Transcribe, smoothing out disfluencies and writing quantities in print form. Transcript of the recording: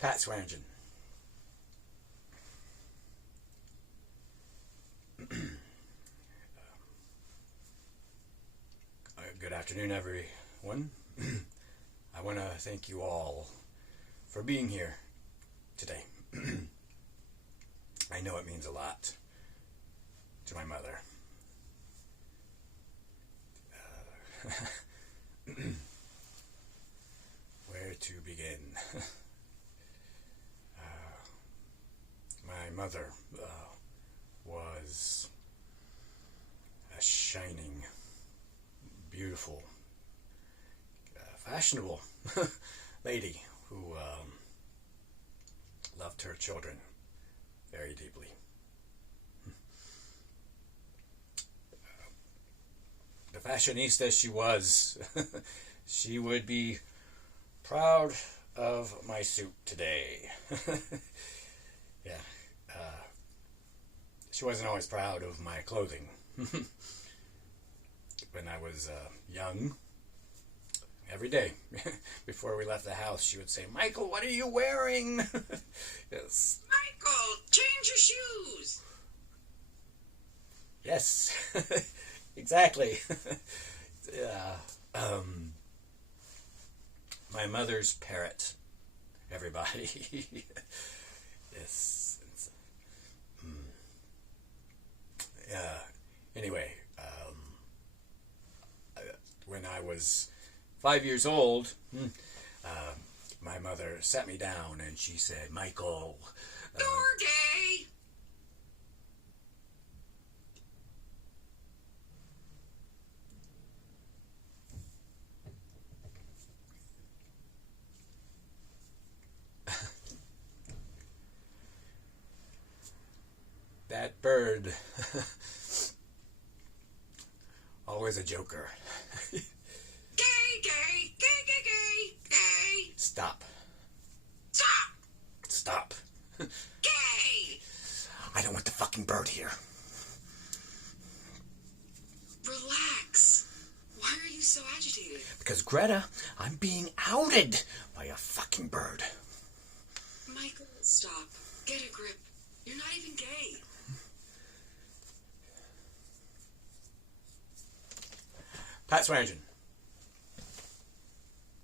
Pat Swearingen. Good afternoon, everyone. I want to thank you all for being here today. I know it means a lot to my mother. Where to begin? My mother was a shining, beautiful, fashionable lady who loved her children very deeply. The fashionista she was, she would be proud of my suit today. Yeah. She wasn't always proud of my clothing. When I was young, every day before we left the house, she would say, "Michael, what are you wearing?" Yes. Michael, change your shoes. Yes. Exactly. Yeah. My mother's Parrot. Everybody. Yes. Anyway, when I was 5 years old, my mother sat me down and she said, "Michael, You're gay." that bird, always a joker." Gay, gay, gay, gay, gay, gay. Stop. Stop. Stop. Gay. I don't want the fucking bird here. Relax. Why are you so agitated? Because, Greta, I'm being outed by a fucking bird. Michael, stop. Get a grip. You're not even gay. Pat Swearingen.